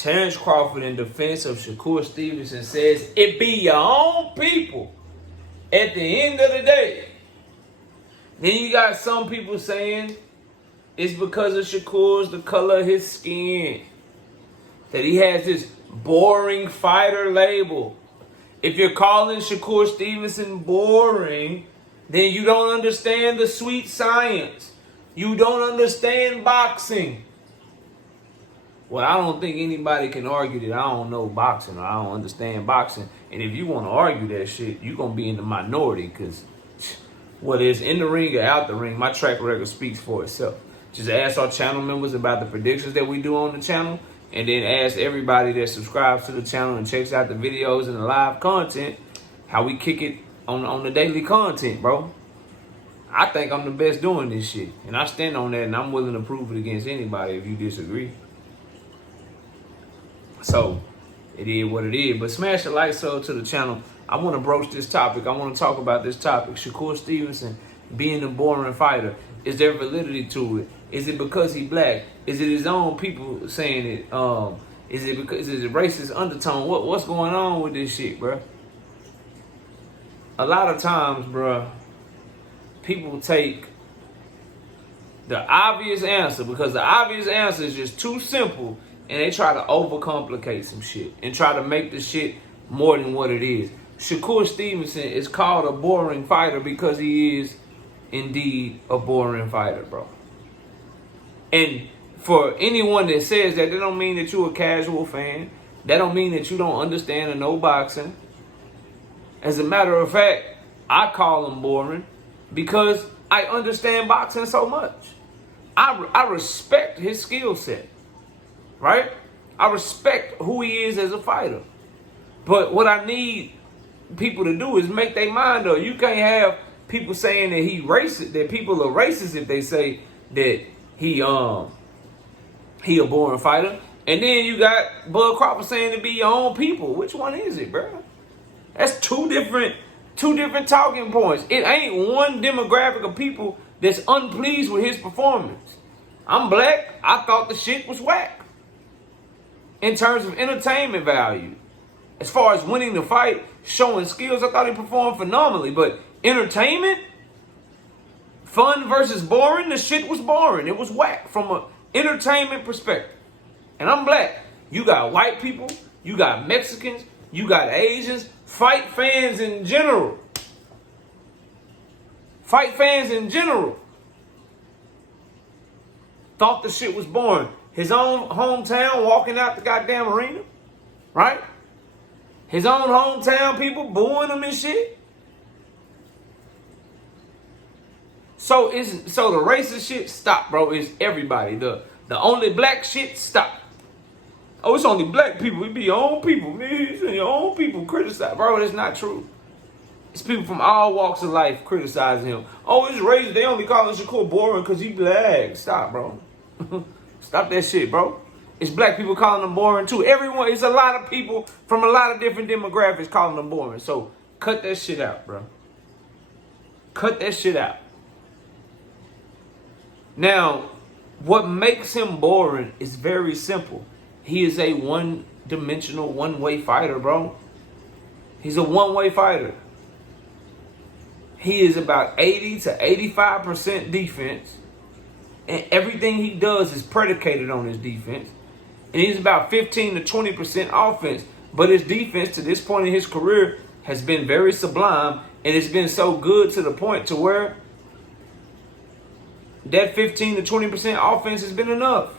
Terence Crawford, in defense of Shakur Stevenson, says it be your own people at the end of the day. Then you got some people saying it's because of Shakur's, the color of his skin, that he has this boring fighter label. If you're calling Shakur Stevenson boring, then you don't understand the sweet science. You don't understand boxing. Well, I don't think anybody can argue that I don't know boxing or I don't understand boxing. And if you want to argue that shit, you're going to be in the minority, because whether it's in the ring or out the ring, my track record speaks for itself. Just ask our channel members about the predictions that we do on the channel, and then ask everybody that subscribes to the channel and checks out the videos and the live content how we kick it on the daily content, bro. I think I'm the best doing this shit, and I stand on that, and I'm willing to prove it against anybody if you disagree. So, it is what it is. But smash the like sub to the channel. I want to broach this topic. I want to talk about this topic. Shakur Stevenson being a boring fighter. Is there validity to it? Is it because he black? Is it his own people saying it? Is it because is it racist undertone? What's going on with this shit, bro? A lot of times, bro, people take the obvious answer, because the obvious answer is just too simple, and they try to overcomplicate some shit and try to make the shit more than what it is. Shakur Stevenson is called a boring fighter because he is indeed a boring fighter, bro. And for anyone that says that, don't mean that you're a casual fan. That don't mean that you don't understand or know boxing. As a matter of fact, I call him boring because I understand boxing so much. I respect his skill set, right? I respect who he is as a fighter. But what I need people to do is make their mind up. You can't have people saying that he racist, that people are racist if they say that he a boring fighter. And then you got Bud Crawford saying to be your own people. Which one is it, bro? That's two different talking points. It ain't one demographic of people that's unpleased with his performance. I'm black. I thought the shit was whack. In terms of entertainment value. As far as winning the fight, showing skills, I thought he performed phenomenally. But entertainment, fun versus boring, the shit was boring. It was whack from an entertainment perspective. And I'm black. You got white people, you got Mexicans, you got Asians, fight fans in general. Fight fans in general thought the shit was boring. His own hometown walking out the goddamn arena, right? His own hometown people booing him and shit. So the racist shit, stop, bro. It's everybody. The only black shit, stop. Oh, it's only black people. It be your own people. Man, your own people criticize. Bro, that's not true. It's people from all walks of life criticizing him. Oh, it's racist. They only calling Shakur boring because he black. Stop, bro. Stop that shit, bro. It's black people calling him boring too. Everyone, it's a lot of people from a lot of different demographics calling him boring. So cut that shit out, bro. Cut that shit out. Now, what makes him boring is very simple. He is a one-dimensional, one-way fighter, bro. He's a one-way fighter. He is about 80 to 85% defense. And everything he does is predicated on his defense. And he's about 15 to 20% offense. But his defense to this point in his career has been very sublime. And it's been so good to the point to where that 15 to 20% offense has been enough.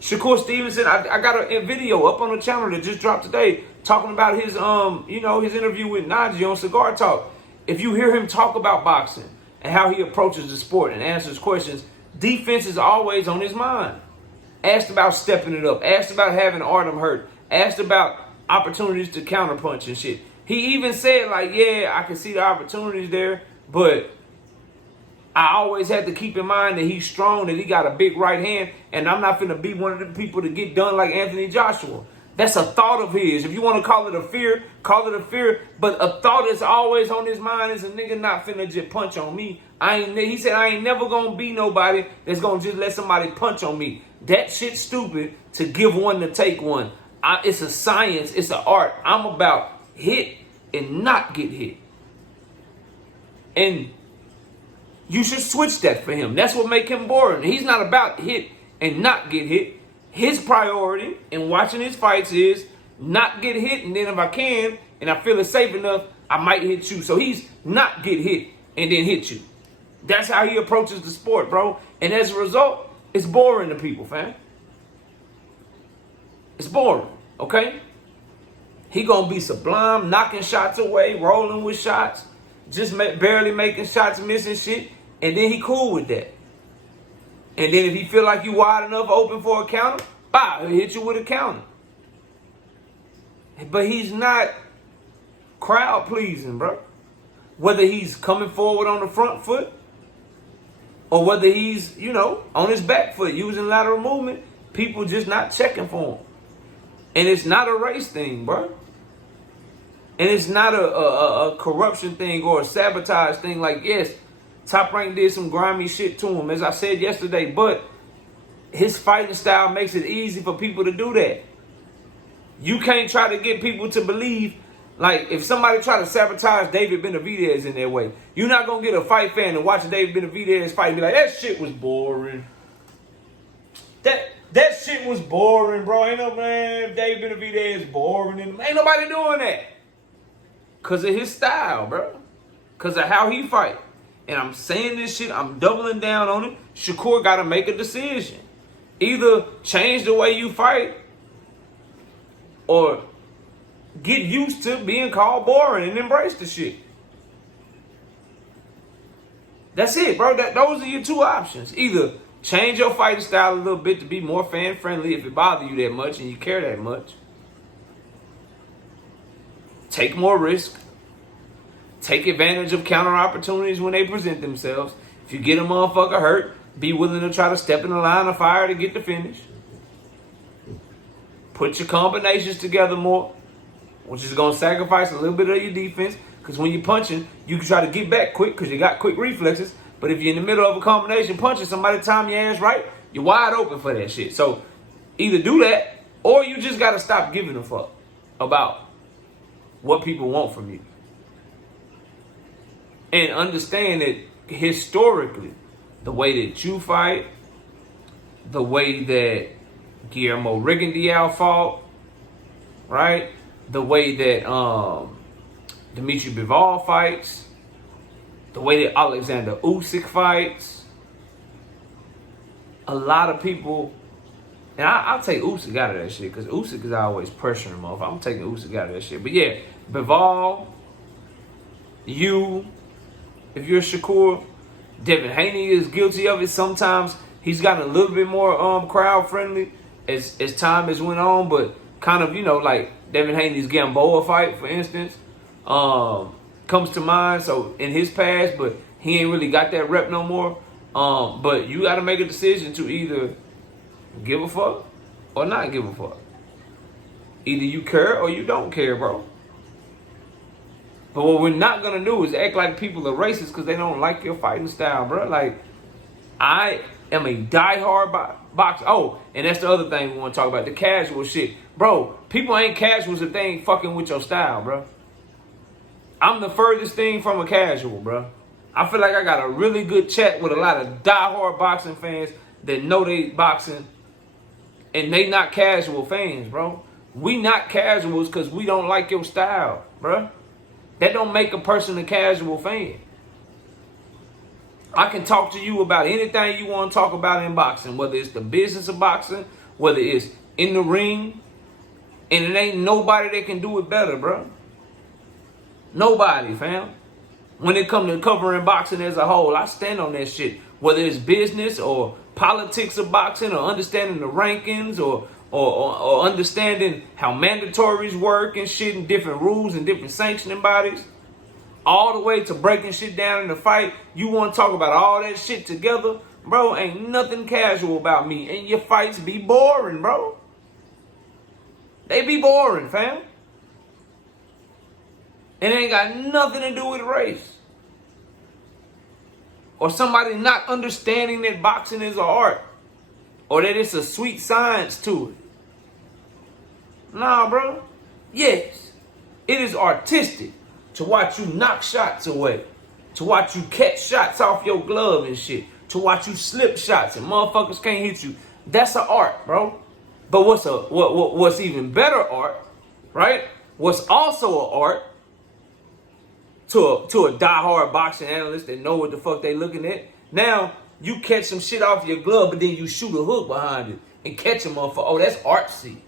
Shakur Stevenson, I got a video up on the channel that just dropped today talking about his his interview with Najee on Cigar Talk. If you hear him talk about boxing and how he approaches the sport and answers questions, defense is always on his mind. Asked about stepping it up, asked about having Artem hurt, asked about opportunities to counterpunch and shit. He even said, like, yeah, I can see the opportunities there, but I always had to keep in mind that he's strong, that he got a big right hand, and I'm not finna be one of the people to get done like Anthony Joshua. That's a thought of his. If you want to call it a fear, call it a fear. But a thought that's always on his mind is a nigga not finna just punch on me. He said, I ain't never gonna be nobody that's gonna just let somebody punch on me. That shit's stupid to give one to take one. It's a science. It's an art. I'm about hit and not get hit. And you should switch that for him. That's what make him boring. He's not about hit and not get hit. His priority in watching his fights is not get hit, and then if I can, and I feel it's safe enough, I might hit you. So he's not get hit and then hit you. That's how he approaches the sport, bro. And as a result, it's boring to people, fam. It's boring, okay? He gonna be sublime, knocking shots away, rolling with shots, just barely making shots, missing shit, and then he cool with that. And then if he feel like you wide enough open for a counter, he'll hit you with a counter. But he's not crowd pleasing, bro. Whether he's coming forward on the front foot or whether he's, on his back foot using lateral movement, people just not checking for him. And it's not a race thing, bro. And it's not a corruption thing or a sabotage thing. Like, yes, Top Rank did some grimy shit to him, as I said yesterday, but his fighting style makes it easy for people to do that. You can't try to get people to believe, like, if somebody try to sabotage David Benavidez in their way, you're not going to get a fight fan and watch David Benavidez fight and be like, that shit was boring. That shit was boring, bro. Ain't no, man, David Benavidez is boring. Ain't nobody doing that. Because of his style, bro. Because of how he fight. And I'm saying this shit, I'm doubling down on it. Shakur got to make a decision. Either change the way you fight or get used to being called boring and embrace the shit. That's it, bro. Those are your two options. Either change your fighting style a little bit to be more fan-friendly if it bothers you that much and you care that much. Take more risk. Take advantage of counter opportunities when they present themselves. If you get a motherfucker hurt, be willing to try to step in the line of fire to get the finish. Put your combinations together more, which is going to sacrifice a little bit of your defense. Because when you're punching, you can try to get back quick because you got quick reflexes. But if you're in the middle of a combination punching, somebody time your ass right, you're wide open for that shit. So either do that or you just got to stop giving a fuck about what people want from you. And understand that historically, the way that you fight, the way that Guillermo Rigondeaux fought, right? The way that Dimitri Bivol fights, the way that Alexander Usyk fights. A lot of people, and I'll take Usyk out of that shit because Usyk is always pressuring him off. I'm taking Usyk out of that shit. But yeah, Bivol, if you're Shakur, Devin Haney is guilty of it. Sometimes he's gotten a little bit more crowd friendly as time has went on, but kind of, like Devin Haney's Gamboa fight, for instance, comes to mind. So in his past, but he ain't really got that rep no more. But you got to make a decision to either give a fuck or not give a fuck. Either you care or you don't care, bro. But what we're not going to do is act like people are racist because they don't like your fighting style, bro. Like, I am a diehard boxer. Oh, and that's the other thing we want to talk about, the casual shit. Bro, people ain't casuals if they ain't fucking with your style, bro. I'm the furthest thing from a casual, bro. I feel like I got a really good chat with a lot of diehard boxing fans that know they boxing, and they not casual fans, bro. We not casuals because we don't like your style, bro. That don't make a person a casual fan. I can talk to you about anything you want to talk about in boxing, whether it's the business of boxing, whether it's in the ring, and it ain't nobody that can do it better, bro. Nobody, fam. When it comes to covering boxing as a whole, I stand on that shit. Whether it's business or politics of boxing or understanding the rankings or understanding how mandatories work and shit and different rules and different sanctioning bodies, all the way to breaking shit down in the fight. You want to talk about all that shit together? Bro, ain't nothing casual about me. And your fights be boring, bro. They be boring, fam. And it ain't got nothing to do with race. Or somebody not understanding that boxing is an art. Or that it's a sweet science to it. Nah, bro. Yes, it is artistic to watch you knock shots away, to watch you catch shots off your glove and shit, to watch you slip shots and motherfuckers can't hit you. That's an art, bro. But what's even better art, right? What's also an art to a diehard boxing analyst that know what the fuck they looking at. Now you catch some shit off your glove, but then you shoot a hook behind it and catch a motherfucker. Oh, that's artsy.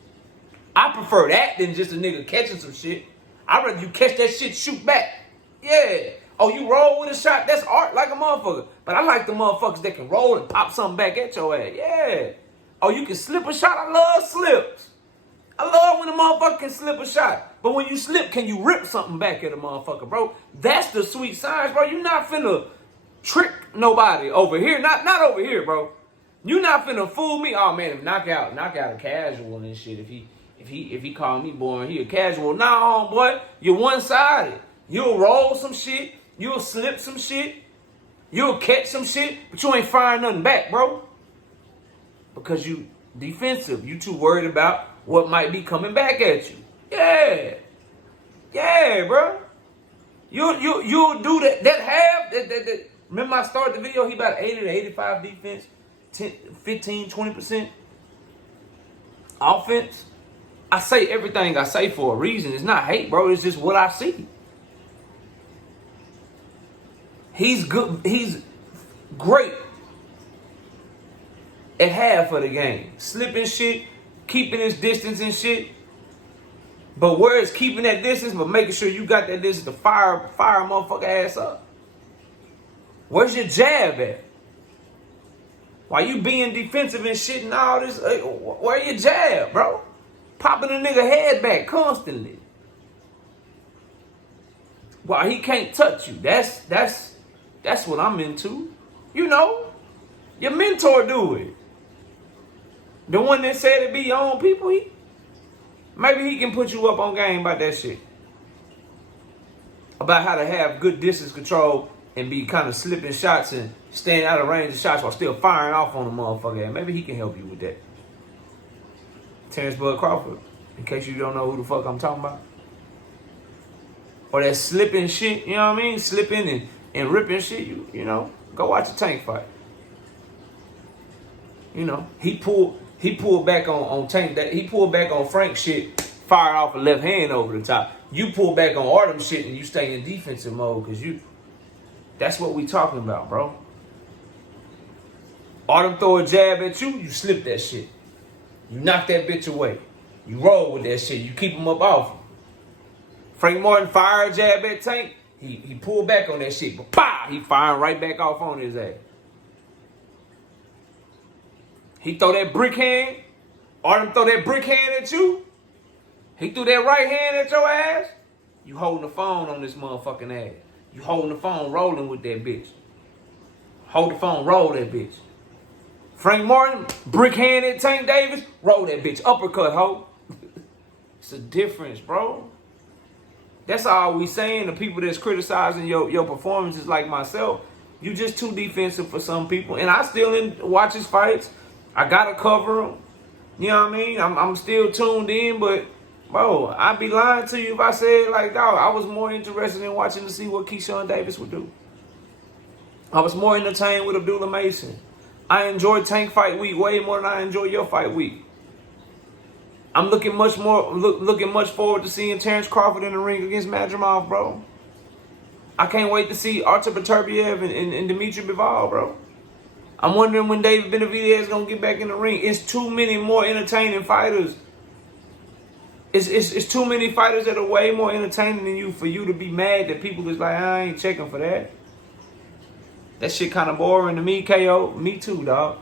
I prefer that than just a nigga catching some shit. I'd rather you catch that shit, shoot back. Yeah. Oh, you roll with a shot? That's art like a motherfucker. But I like the motherfuckers that can roll and pop something back at your ass. Yeah. Oh, you can slip a shot? I love slips. I love when a motherfucker can slip a shot. But when you slip, can you rip something back at a motherfucker, bro? That's the sweet science, bro. You not finna trick nobody over here. Not over here, bro. You not finna fool me. Oh man, knockout a casual and shit. If he call me boring, he a casual. Nah, homeboy, you're one-sided. You'll roll some shit. You'll slip some shit. You'll catch some shit, but you ain't firing nothing back, bro. Because you defensive. You too worried about what might be coming back at you. Yeah. Yeah, bro. You'll do that. That half, that remember I started the video, he about 80 to 85 defense, 10, 15, 20% offense. I say everything I say for a reason. It's not hate, bro. It's just what I see. He's good. He's great at half of the game. Slipping shit, keeping his distance and shit. But where is keeping that distance, but making sure you got that distance to fire a motherfucker ass up? Where's your jab at? Why you being defensive and shit and all this? Where your jab, bro? Popping a nigga head back constantly. Why he can't touch you? That's what I'm into. You know, your mentor do it. The one that said it be your own people, maybe he can put you up on game about that shit. About how to have good distance control and be kind of slipping shots and staying out of range of shots while still firing off on the motherfucker. Maybe he can help you with that. Terence Crawford, in case you don't know who the fuck I'm talking about. Or that slipping shit, you know what I mean? Slipping and ripping shit, you know. Go watch a Tank fight. You know, he pulled back on Tank. He pulled back on Frank shit, fired off a left hand over the top. You pull back on Artem shit and you stay in defensive mode because that's what we talking about, bro. Artem throw a jab at you, you slip that shit. You knock that bitch away. You roll with that shit. You keep him up off him. Frank Martin fire a jab at Tank. He pulled back on that shit, but pow, he firing right back off on his ass. He throw that brick hand. Artem throw that brick hand at you. He threw that right hand at your ass. You holding the phone on this motherfucking ass. You holding the phone rolling with that bitch. Hold the phone, roll that bitch. Frank Martin, brick hand at Tank Davis, roll that bitch. Uppercut, ho. It's a difference, bro. That's all we saying. The people that's criticizing your performances like myself, you just too defensive for some people. And I still watch his fights. I gotta cover them. You know what I mean? I'm still tuned in, but bro, I'd be lying to you if I said like, dog, I was more interested in watching to see what Keyshawn Davis would do. I was more entertained with Abdullah Mason. I enjoyed Tank Fight Week way more than I enjoy your fight week. I'm looking much forward to seeing Terence Crawford in the ring against Madrimov, bro. I can't wait to see Artur Beterbiev and Dimitri Bivol, bro. I'm wondering when David Benavidez is gonna get back in the ring. It's too many more entertaining fighters. It's too many fighters that are way more entertaining than you for you to be mad that people is like, I ain't checking for that. That shit kind of boring to me, KO. Me too, dog.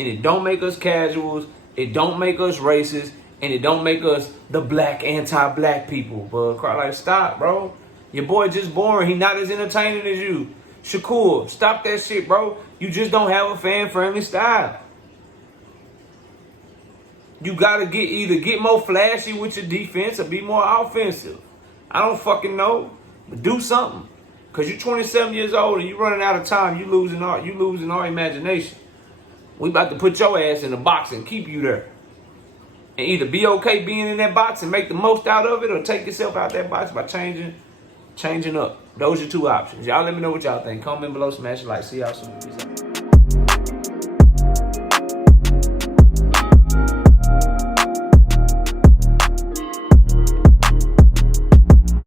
And it don't make us casuals. It don't make us racist. And it don't make us the black, anti-black people. But like, stop, bro. Your boy just boring. He not as entertaining as you. Shakur, stop that shit, bro. You just don't have a fan-friendly style. You gotta either get more flashy with your defense or be more offensive. I don't fucking know. But do something. Cause you're 27 years old and you running out of time. You losing our imagination. We about to put your ass in a box and keep you there. And either be okay being in that box and make the most out of it, or take yourself out that box by changing up. Those are two options. Y'all let me know what y'all think. Comment below, smash a like. See y'all soon. Peace out.